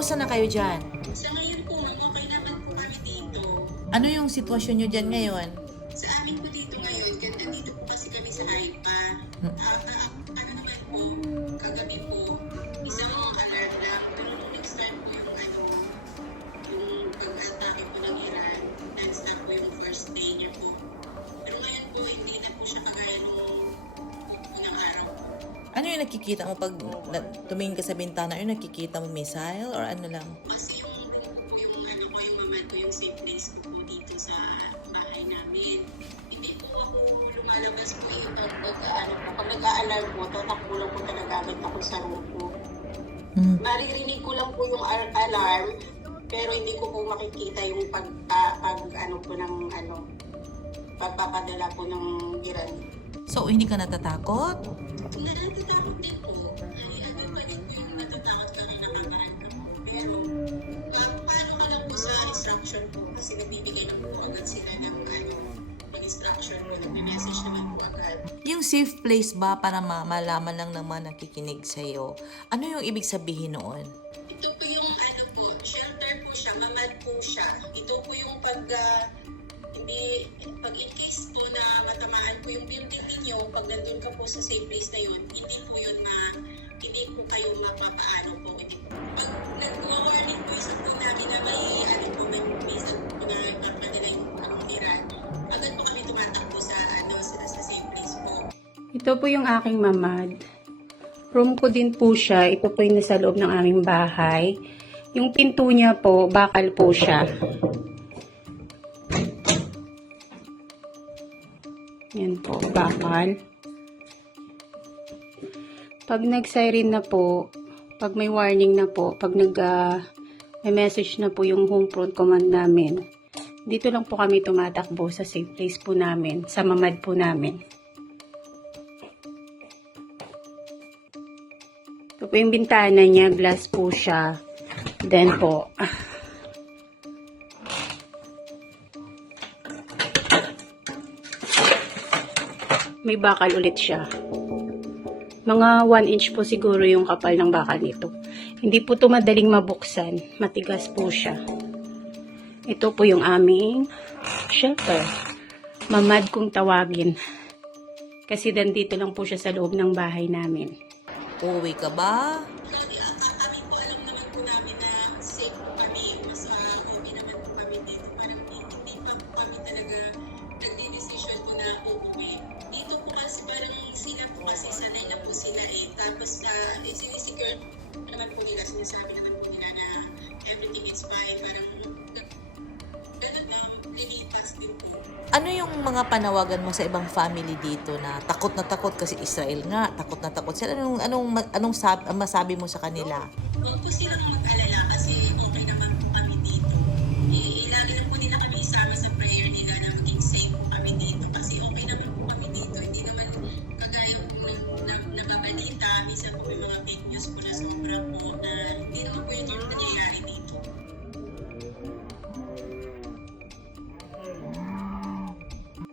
Kumusta na kayo dyan? Sa ngayon po, ma'am, okay naman po kami dito. Ano yung sitwasyon nyo dyan ngayon? Sa amin po dito ngayon, ganda dito po kasi kami sa AIPA. Ano naman po, kagabi po, isang alarm lang. Pero nung next time po yung pag-atake po ng Iran, non-stop po yung first day niya po. Pero ngayon po, hindi na po siya kagaya nung unang araw. Ano yung nakikita mo pag tumingin ka sa bintana? Yung nakikita mo missile or ano lang? Kasi yung mama ko, yung safe place ko po dito sa bahay namin. Hindi po ako lumalabas po yung pag nag-a-alarm po, tatakbo lang po talaga agad ako sa room ko. Maririnig ko lang po yung alarm, pero hindi ko po makikita yung pagpapadala po ng Iran. So, hindi ka natatakot? Natatakot din po. Ano pa din po yung natatakot ka rin nakakaramdam po. Pero, paano ka lang po sa instruction po? Kasi nagbibigay na po agad sila ng instruction po. Nagme-message naman po agad. Yung safe place ba para malaman lang ng mga nakikinig sa'yo? Ano yung ibig sabihin noon? Ito po yung shelter po siya, mamad po siya. Ito po yung pag in case po na matamaan po yung building ninyo, pag nandun ka po sa safe place na yun, hindi po kayo mapapaano po. Pag nag-warning po isa po namin na may minsan po na nila yung Iran, agad po kami tumatakbo sa safe place po. Ito po yung aking mamad. Room ko din po siya. Ito po yung nasa loob ng aming bahay. Yung pinto niya po, bakal po siya. Yan po, bakal. Pag nag-siren na po, pag may warning na po, pag may message na po yung home front command namin, dito lang po kami tumatakbo sa safe place po namin, sa mamad po namin. Ito po yung bintana niya, glass po siya. Then po, may bakal ulit siya. Mga 1 inch po siguro yung kapal ng bakal nito. Hindi po ito madaling mabuksan. Matigas po siya. Ito po yung aming shelter. Mamad kung tawagin. Kasi nandito lang po siya sa loob ng bahay namin. Uuwi ka ba? Kami po alam naman po namin na safe po kami. Mas okay naman po kami dito. Parang hindi pa po kami talaga nagdi-decision po na uuwi. Dito po kasi parang sila po kasi sanay na po sila eh. Tapos sinisecure naman po nila. Sinasabi naman po nila na everything is fine. Parang ganun na lilitas din po. Ano yung mga panawagan mo sa ibang family dito na takot kasi Israel nga, takot na takot sila? Anong masabi mo sa kanila? Huwag po silang mag-alala kasi okay naman po kami dito. Lagi na po nila kami isama sa prayer nila na maging safe po kami dito kasi okay naman po kami dito. Hindi naman kagaya po nababalita. Minsan po may mga fake news po na sobra po na